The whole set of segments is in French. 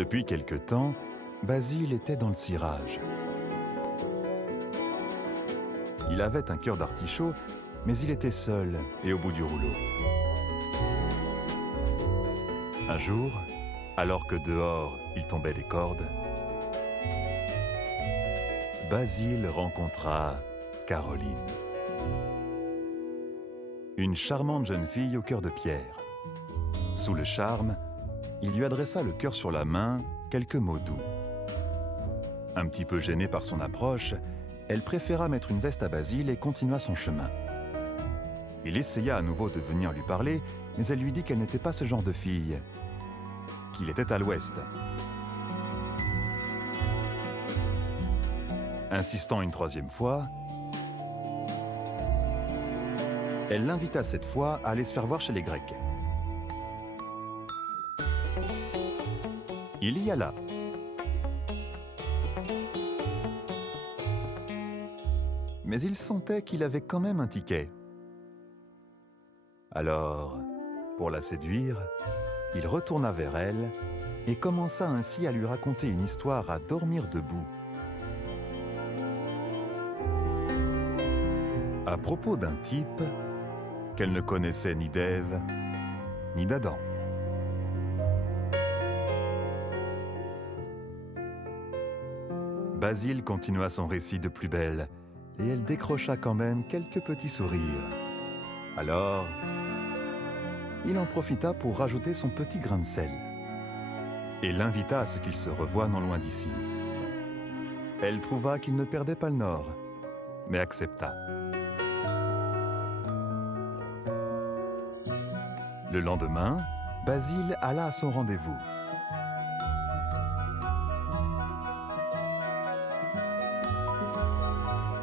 Depuis quelque temps, Basile était dans le cirage. Il avait un cœur d'artichaut, mais il était seul et au bout du rouleau. Un jour, alors que dehors il tombait des cordes, Basile rencontra Caroline. Une charmante jeune fille au cœur de pierre. Sous le charme, il lui adressa le cœur sur la main, quelques mots doux. Un petit peu gênée par son approche, elle préféra mettre une veste à Basile et continua son chemin. Il essaya à nouveau de venir lui parler, mais elle lui dit qu'elle n'était pas ce genre de fille, qu'il était à l'ouest. Insistant une troisième fois, elle l'invita cette fois à aller se faire voir chez les Grecs. Il y alla. Mais il sentait qu'il avait quand même un ticket. Alors, pour la séduire, il retourna vers elle et commença ainsi à lui raconter une histoire à dormir debout. À propos d'un type qu'elle ne connaissait ni d'Ève, ni d'Adam. Basile continua son récit de plus belle, et elle décrocha quand même quelques petits sourires. Alors, il en profita pour rajouter son petit grain de sel, et l'invita à ce qu'ils se revoient non loin d'ici. Elle trouva qu'il ne perdait pas le nord, mais accepta. Le lendemain, Basile alla à son rendez-vous.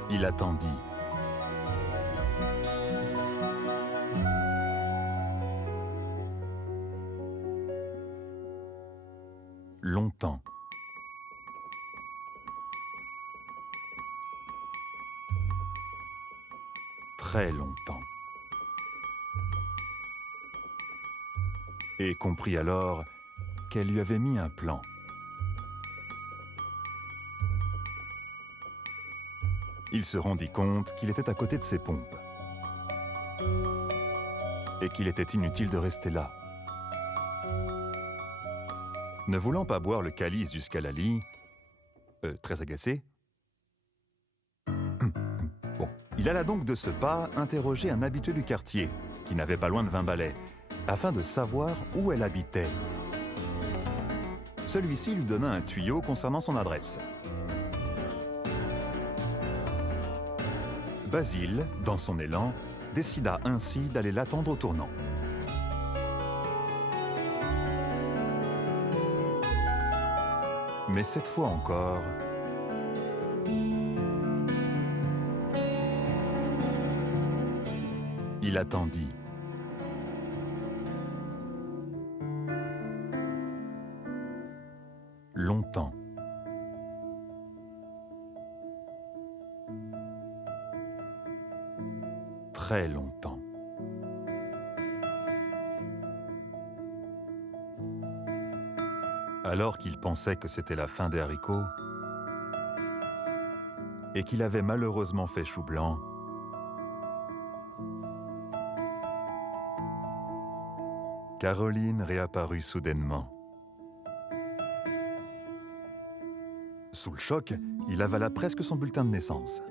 Il attendit. Longtemps. Très longtemps. Et comprit alors qu'elle lui avait mis un plan. Il se rendit compte qu'il était à côté de ses pompes et qu'il était inutile de rester là. Ne voulant pas boire le calice jusqu'à la lie, très agacé, il alla donc de ce pas interroger un habitué du quartier, qui n'avait pas loin de 20 balais, afin de savoir où elle habitait. Celui-ci lui donna un tuyau concernant son adresse. Basile, dans son élan, décida ainsi d'aller l'attendre au tournant. Mais cette fois encore, il attendit. Longtemps. Très longtemps. Alors qu'il pensait que c'était la fin des haricots et qu'il avait malheureusement fait chou blanc, Caroline réapparut soudainement. Sous le choc, il avala presque son bulletin de naissance.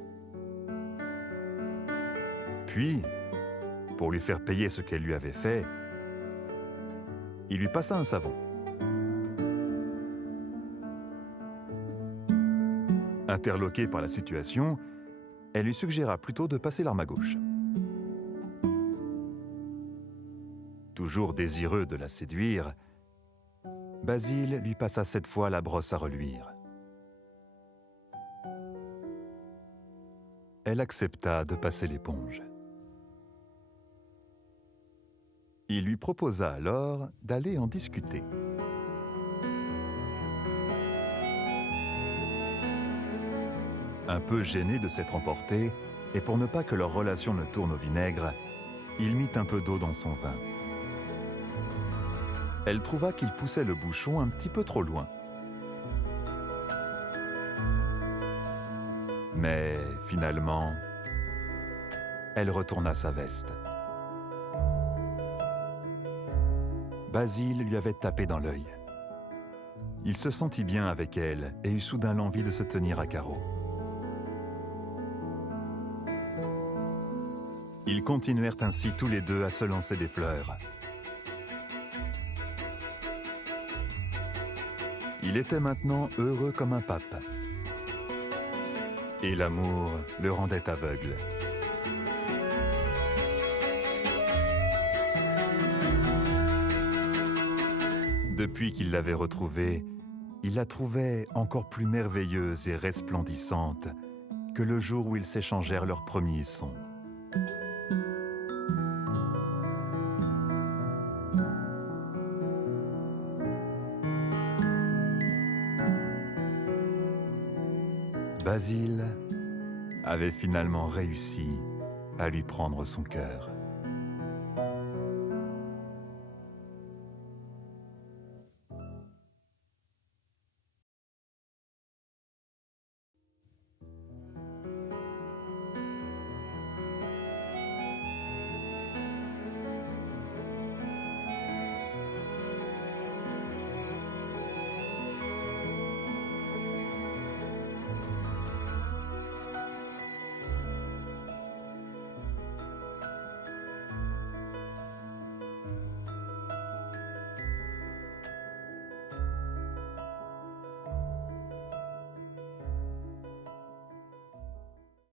Puis, pour lui faire payer ce qu'elle lui avait fait, il lui passa un savon. Interloquée par la situation, elle lui suggéra plutôt de passer l'arme à gauche. Toujours désireux de la séduire, Basile lui passa cette fois la brosse à reluire. Elle accepta de passer l'éponge. Il lui proposa alors d'aller en discuter. Un peu gêné de s'être emporté, et pour ne pas que leur relation ne tourne au vinaigre, il mit un peu d'eau dans son vin. Elle trouva qu'il poussait le bouchon un petit peu trop loin. Mais finalement, elle retourna sa veste. Basile lui avait tapé dans l'œil. Il se sentit bien avec elle et eut soudain l'envie de se tenir à carreau. Ils continuèrent ainsi tous les deux à se lancer des fleurs. Il était maintenant heureux comme un pape. Et l'amour le rendait aveugle. Depuis qu'il l'avait retrouvée, il la trouvait encore plus merveilleuse et resplendissante que le jour où ils s'échangèrent leurs premiers sons. Basile avait finalement réussi à lui prendre son cœur.